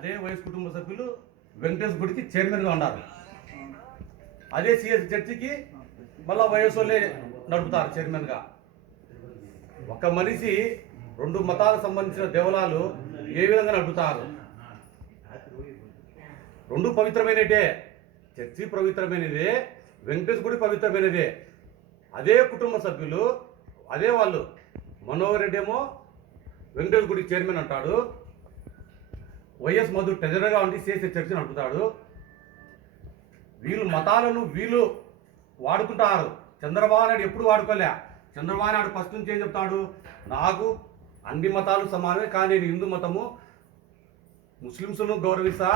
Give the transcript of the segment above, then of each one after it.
అదే వైఎస్ కుటుంబ సభ్యులు వెంకటేష్ గుడికి చైర్మన్గా ఉన్నారు. అదే సిఎస్ చర్చికి మళ్ళీ వైఎస్ వాళ్ళే నడుపుతారు చైర్మన్గా. ఒక మనిషి రెండు మతాలకు సంబంధించిన దేవాలయాలు ఏ విధంగా నడుపుతారు? రెండు పవిత్రమైనదే. చర్చి పవిత్రమైనదే, వెంకటేష్ గుడి పవిత్రమైనదే. అదే కుటుంబ సభ్యులు అదే వాళ్ళు మనోహర్ రెడ్డి ఏమో వెంకటేష్ గుడి చైర్మన్ అంటాడు, వైఎస్ మధు ట్రెజరర్గా ఉండి చేసే చర్చని నడుపుతాడు. వీళ్ళు మతాలను వీళ్ళు వాడుకుంటారు. చంద్రబాబు నాయుడు ఎప్పుడు వాడుకోలే. చంద్రబాబు నాయుడు ఫస్ట్ నుంచి ఏం చెప్తాడు, నాకు అన్ని మతాలు సమానమే, కానీ నేను హిందూ మతము ముస్లిమ్స్ను గౌరవిస్తా,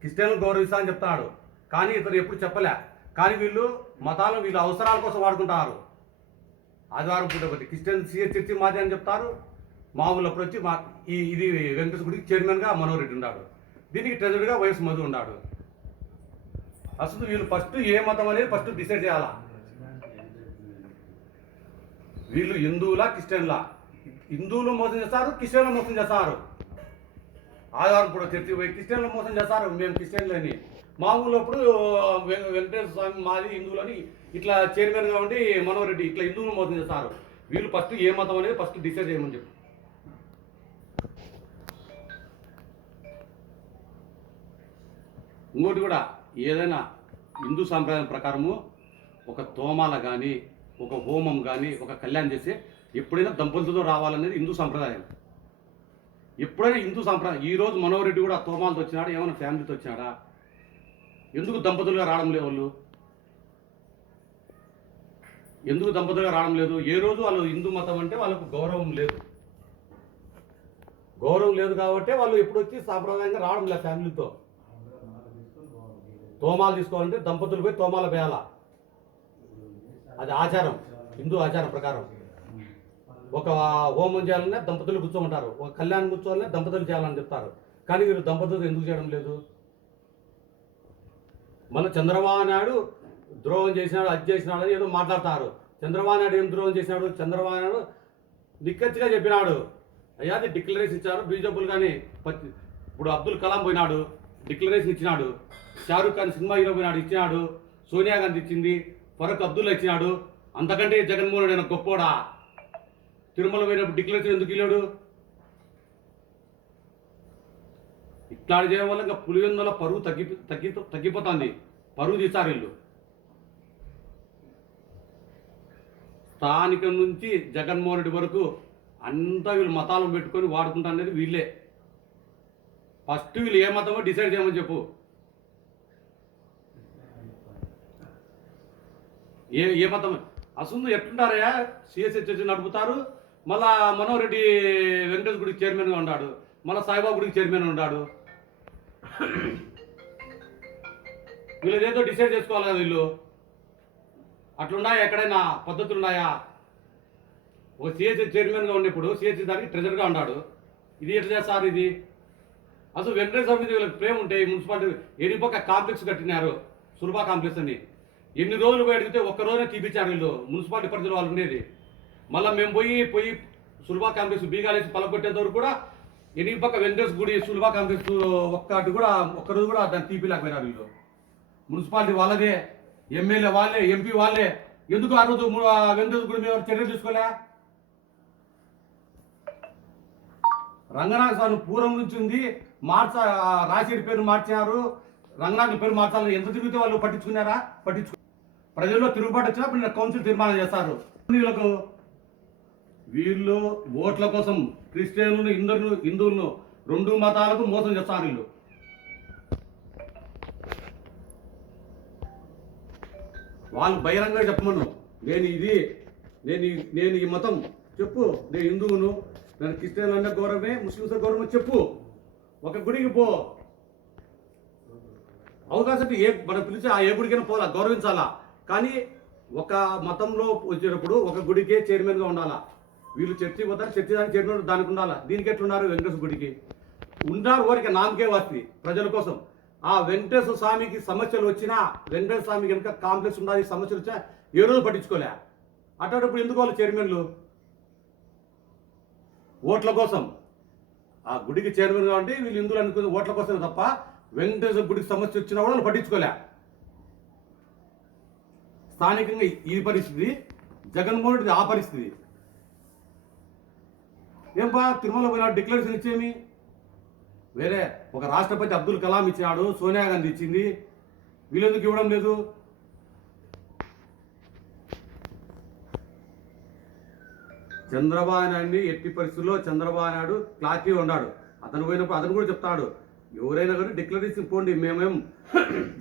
క్రిస్టియన్లు గౌరవిస్తా అని చెప్తాడు. కానీ ఇతను ఎప్పుడు చెప్పలే. కానీ వీళ్ళు మతాలను వీళ్ళ అవసరాల కోసం వాడుకుంటారు. ఆదివారం పూట ఒకటి క్రిస్టియన్ సిఎస్ చర్చి మాది అని చెప్తారు. మామూలు అప్పుడు వచ్చి ఇది వెంకటేశ్వర గుడికి చైర్మన్గా మనోహర్ రెడ్డి ఉన్నాడు, దీనికి ట్రెజరీగా వైఎస్ మధు ఉన్నాడు. అసలు వీళ్ళు ఫస్ట్ ఏ మతం అనేది ఫస్ట్ డిసైడ్ చేయాలా. వీళ్ళు హిందువులా క్రిస్టియన్లా? హిందువులు మోసం చేస్తారు, క్రిస్టియన్లు మోసం చేస్తారు. ఆదివారం పూట చర్చి పోయి క్రిస్టియన్లు మోసం చేస్తారు, మేము క్రిస్టియన్లని. మామూలు అప్పుడు వెంకటేశ్వర స్వామి మాది హిందువులని ఇట్లా చైర్మన్గా ఉండి మనోహర్ రెడ్డి ఇట్లా హిందువులు మోసం చేస్తారు. వీళ్ళు ఫస్ట్ ఏ మతం అనేది ఫస్ట్ డిసైడ్ చేయమని చెప్పు. ఇంకోటి కూడా, ఏదైనా హిందూ సాంప్రదాయం ప్రకారము ఒక తోమాల కానీ ఒక హోమం కానీ ఒక కళ్యాణం చేసి ఎప్పుడైనా దంపతులతో రావాలనేది హిందూ సాంప్రదాయం. ఎప్పుడైనా హిందూ సాంప్రదాయం. ఈరోజు మనోహర్ రెడ్డి కూడా తోమాలతో వచ్చినాడా, ఏమైనా ఫ్యామిలీతో వచ్చినాడా? ఎందుకు దంపతులుగా రావడం లేదు వాళ్ళు? ఎందుకు దంపతులుగా రావడం లేదు? ఏ రోజు వాళ్ళు హిందూ మతం అంటే వాళ్ళకు గౌరవం లేదు. గౌరవం లేదు కాబట్టి వాళ్ళు ఎప్పుడు వచ్చి సాంప్రదాయంగా రావడం లేదు ఫ్యామిలీతో. తోమాలు తీసుకోవాలంటే దంపతులు పోయి తోమాల వేయాల, అది ఆచారం, హిందూ ఆచారం ప్రకారం. ఒక హోమం చేయాలనే దంపతులు కూర్చోమంటారు, ఒక కళ్యాణం కూర్చోవాలనే దంపతులు చేయాలని చెప్తారు. కానీ వీరు దంపతులు ఎందుకు చేయడం లేదు? మన చంద్రబాబు నాయుడు ద్రోహం చేసినాడు, అది చేసినాడు అని ఏదో మాట్లాడతారు. చంద్రబాబు నాయుడు ఏం ద్రోహం చేసినాడు? చంద్రబాబు నాయుడు నిక్కచ్చిగా చెప్పినాడు, అయ్యా అది డిక్లరేషన్ ఇచ్చారు బీజేపీలు. కానీ ఇప్పుడు అబ్దుల్ కలాం పోయినాడు, డిక్లరేషన్ ఇచ్చినాడు. షారూఖ్ ఖాన్ సినిమా హీరో పోయినాడు, ఇచ్చినాడు. సోనియా గాంధీ ఇచ్చింది, ఫరూక్ అబ్దుల్లా ఇచ్చినాడు. అంతకంటే జగన్మోహన్ రెడ్డి గొప్పోడా? తిరుమల పోయినప్పుడు డిక్లరేషన్ ఎందుకు ఇల్లాడు? ఇట్లా చేయడం వల్ల ఇంకా పులివెందుల పరువు తగ్గిపోతుంది. పరువు తీస్తారు వీళ్ళు. స్థానికం నుంచి జగన్మోహన్ రెడ్డి వరకు అంతా వీళ్ళు మతాలను పెట్టుకొని వాడుకుంటా అనేది వీళ్ళే. ఫస్ట్ వీళ్ళు ఏ మతమో డిసైడ్ చేయమని చెప్పు. ఏ మతం అసలు ఎట్లుంటారయ్యా? సిఎస్ఎస్ చర్చి నడుపుతారు, మళ్ళా మనోహర్ రెడ్డి వెంకటేశ్వర గుడికి చైర్మన్గా ఉన్నాడు, మళ్ళీ సాయిబాబా గుడికి చైర్మన్ ఉన్నాడు. వీళ్ళు ఏదో డిసైడ్ చేసుకోవాలి కదా వీళ్ళు. అట్లున్నాయా? ఎక్కడైనా పద్ధతులు ఉన్నాయా? ఒక సిఎస్ఎస్ చైర్మన్గా ఉన్నప్పుడు సిఎస్సి దానికి ట్రెజర్గా ఉన్నాడు. ఇది ఎట్లా చేస్తారు? ఇది అసలు వెంకటేశ్వర మీద వీళ్ళకి ప్రేమ ఉంటే మున్సిపాలిటీ ఎనిపక్క కాంప్లెక్స్ కట్టినారు, సులభ కాంప్లెక్స్ అని. ఎన్ని రోజులు పోయి అడిగితే ఒక్క రోజునే తీపిచ్చారు వీళ్ళు, మున్సిపాలిటీ పరిధిలో వాళ్ళు ఉండేది. మళ్ళీ మేము పోయి సులభ కాంప్లెక్స్ బీగాలేసి పలకొట్టేంత వరకు కూడా ఎనిపక్క వెంకటేశ్వర గుడి సులభ కాంప్లెక్స్ ఒక్కరోజు కూడా దాన్ని తీపిలేకపోయినారు వీళ్ళు. మున్సిపాలిటీ వాళ్ళదే, ఎమ్మెల్యే వాళ్ళే, ఎంపీ వాళ్ళే. ఎందుకు ఆ రోజు వెంకటేశ్వర గుడి మీద చర్యలు తీసుకోలే? రంగనాథ స్వామి పూర్వం నుంచి ఉంది, రాశి పేరు మార్చారు, రంగనాథ్ పేరు మార్చాలని ఎంత తిరిగితే వాళ్ళు పట్టించుకున్నారా? ప్రజల్లో తిరుగుబాటు వచ్చినప్పుడు కౌన్సిల్ తీర్మానం చేస్తారు. వీళ్ళు ఓట్ల కోసం క్రిస్టియన్లను హిందువులను రెండు మతాలకు మోసం చేస్తారు వీళ్ళు. వాళ్ళు బహిరంగంగా చెప్పమను, నేను ఈ మతం చెప్పు, నేను హిందువును, నేను క్రిస్టియన్లు అంటే గౌరవమే, ముస్లింస్ గౌరవమే చెప్పు. ఒక గుడికి పో, అవకాశం మనం పిలిచి ఏ గుడికైనా పోలా, గౌరవించాలా. కానీ ఒక మతంలో వచ్చేటప్పుడు ఒక గుడికే చైర్మన్గా ఉండాలా. వీళ్ళు చర్చి పోతారు, చర్చి దానికి చైర్మన్ దానికి ఉండాలా. దీనికి ఎట్లున్నారు? వెంకటేశ్వర గుడికి ఉన్నారు ఊరికి నామకే వస్తుంది ప్రజల కోసం. ఆ వెంకటేశ్వర స్వామికి సమస్యలు వచ్చినా, వెంకటేశ్వర స్వామి కనుక కాంప్లెక్స్ ఉండాలి, సమస్యలు వచ్చినా ఏ రోజు పట్టించుకోలే. అట్లాంటప్పుడు ఎందుకు వాళ్ళు చైర్మన్లు? ఓట్ల కోసం. ఆ గుడికి చైర్మన్ కాబట్టి వీళ్ళు హిందువులు అనుకునే ఓట్ల కోసమే తప్ప వెంకటేశ్వర గుడికి సమస్య వచ్చినా కూడా వాళ్ళు పట్టించుకోలే. స్థానికంగా ఈ పరిస్థితి, జగన్మోహన్ రెడ్డి ఆ పరిస్థితి. ఏం బా తిరుమల పోయినా డిక్లరేషన్ ఇచ్చేమి? వేరే ఒక రాష్ట్రపతి అబ్దుల్ కలాం ఇచ్చినాడు, సోనియా గాంధీ ఇచ్చింది, వీళ్ళెందుకు ఇవ్వడం లేదు? చంద్రబాబు నాయుడిని ఎట్టి పరిస్థితుల్లో చంద్రబాబు నాయుడు క్లారిటీ ఉన్నాడు. అతను పోయినప్పుడు అతను కూడా చెప్తాడు, ఎవరైనా కానీ డిక్లరేషన్ పోండి, మేమేం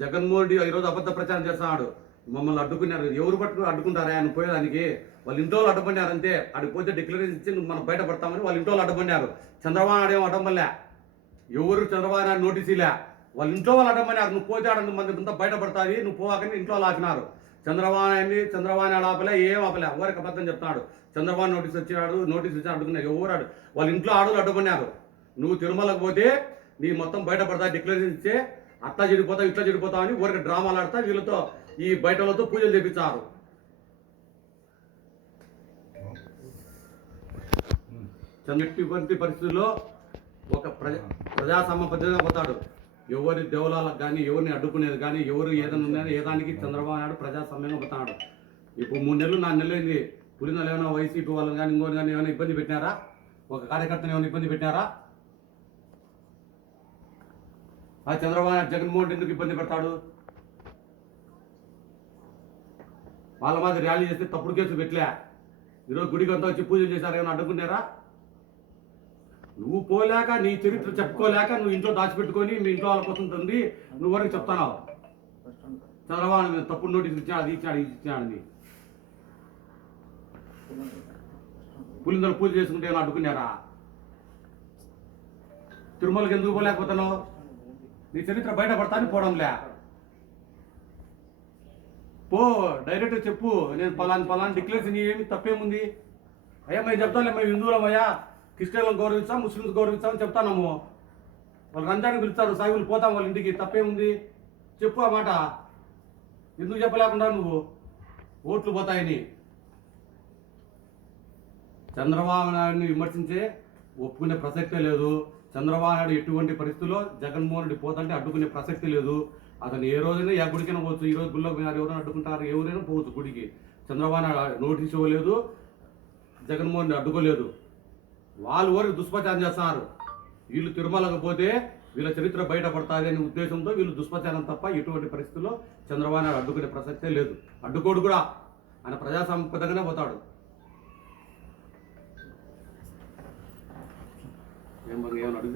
జగన్మోహన్ రెడ్డి ఈరోజు అబద్ధ ప్రచారం చేస్తున్నాడు, మమ్మల్ని అడ్డుకున్నారు. ఎవరు పట్టుకుని అడ్డుకుంటారా ఆయన పోయేదానికి? వాళ్ళ ఇంట్లో అడ్డుపడినారు అంతే. అడిగి పోతే డిక్లరేషన్ ఇచ్చి మనం బయటపడతామని వాళ్ళ ఇంట్లో అడ్డుపడినారు. చంద్రబాబు నాయుడు ఏమో అడ్డంపల్లే, ఎవరు చంద్రబాబు నాయుడు నోటీస్ ఇలా, వాళ్ళ ఇంట్లో వాళ్ళు అడ్డమన్నారు. నువ్వు పోతే ఆడ మంది అంతా బయటపడతాది, నువ్వు పోవాకని ఇంట్లో ఆపినారు. చంద్రబాబు నాయుడు ఆపలే, ఏం ఆపలే, ఎవరికి అబద్ధం చెప్తున్నాడు. చంద్రబాబు నోటీస్ ఇచ్చి అడ్డుకున్నారు. ఎవరు వాళ్ళ ఇంట్లో ఆడలు అడ్డుకున్నారు. నువ్వు తిరుమలకు పోతే నీ మొత్తం బయటపడతా, డిక్లరేషన్ ఇచ్చే అట్లా చెడిపోతావు ఇట్లా చెడిపోతావు అని ఊరికి డ్రామాలు ఆడతా వీళ్ళతో ఈ బయటలతో పూజలు చేపించారు. ఎటువంటి పరిస్థితుల్లో ఒక ప్రజాస్వామ్య పద్ధతిగా పోతాడు. ఎవరి దేవాలయాలకు కానీ ఎవరిని అడ్డుకునేది కానీ ఎవరు ఏదైనా ఉన్నది ఏదానికి చంద్రబాబు నాయుడు ప్రజాస్వామ్యంగా పోతాడు. ఇప్పుడు 3 నెలలు 4 నెలలు అయింది. పులిందలు ఏమైనా వైసీపీ వాళ్ళని కానీ ఇంకోటి కానీ ఏమైనా ఇబ్బంది పెట్టినారా? ఒక కార్యకర్తను ఏమైనా ఇబ్బంది పెట్టినారా? ఆ చంద్రబాబు నాయుడు జగన్మోహన్ రెడ్డి ఎందుకు ఇబ్బంది పెడతాడు? వాళ్ళ మాది ర్యాలీ చేస్తే తప్పుడు కేసు పెట్టలే. ఈరోజు గుడికి అంతా వచ్చి పూజలు చేశారు, ఏమైనా అడ్డుకున్నారా? నువ్వు పోలేక నీ చరిత్ర చెప్పుకోలేక నువ్వు ఇంట్లో దాచిపెట్టుకొని మీ ఇంట్లో వాళ్ళ కోసం తండ్రి నువ్వు వరకు చెప్తావు చంద్రబాబు తప్పుడు నోటీసులు ఇచ్చాడు, అది ఇచ్చాడు, ఇది ఇచ్చాడని. పులిందరు పూజ చేసుకుంటే ఏమైనా అడ్డుకున్నారా? తిరుమలకి ఎందుకు పోలేకపోతున్నావు? నీ చరిత్ర బయటపడతాను పోవడంలే. పో డైరెక్ట్ చెప్పు, నేను పలాని డిక్లరేషన్ ఏమి తప్పేముంది? అయ్యా మేము చెప్తాను, మేము హిందువులమయ్యా, క్రిస్టియన్లను గౌరవిస్తాం, ముస్లింస్ గౌరవిస్తామని చెప్తానము. వాళ్ళు రంజానికి పిలుస్తారు, సాయిబులు పోతాం వాళ్ళ ఇంటికి, తప్పేముంది? చెప్పు ఆ మాట. ఎందుకు చెప్పలేకుండా నువ్వు ఓట్లు పోతాయని? చంద్రబాబు నాయుడిని విమర్శించే ఒప్పుకునే ప్రసక్తే లేదు. చంద్రబాబు నాయుడు ఎటువంటి పరిస్థితుల్లో జగన్మోహన్ రెడ్డి పోతుంటే అడ్డుకునే ప్రసక్తి లేదు. అతను ఏ రోజైనా ఏ గుడికైనా పోవచ్చు. ఈ రోజు గుళ్ళోకి పోయినారు, ఎవరైనా అడ్డుకుంటారు, ఎవరైనా పోవచ్చు గుడికి. చంద్రబాబు నాయుడు నోటీస్ ఇవ్వలేదు, జగన్మోహన్ రెడ్డి అడ్డుకోలేదు. వాళ్ళు వరకు దుష్ప్రచారం చేస్తున్నారు. వీళ్ళు తిరుమలకు పోతే వీళ్ళ చరిత్ర బయటపడతాది అనే ఉద్దేశంతో వీళ్ళు దుష్ప్రచారం తప్ప ఎటువంటి పరిస్థితుల్లో చంద్రబాబు నాయుడు అడ్డుకునే ప్రసక్తే లేదు. అడ్డుకోడు కూడా, ఆయన ప్రజాసంపదగానే పోతాడు. ఏమన్నా అడిగి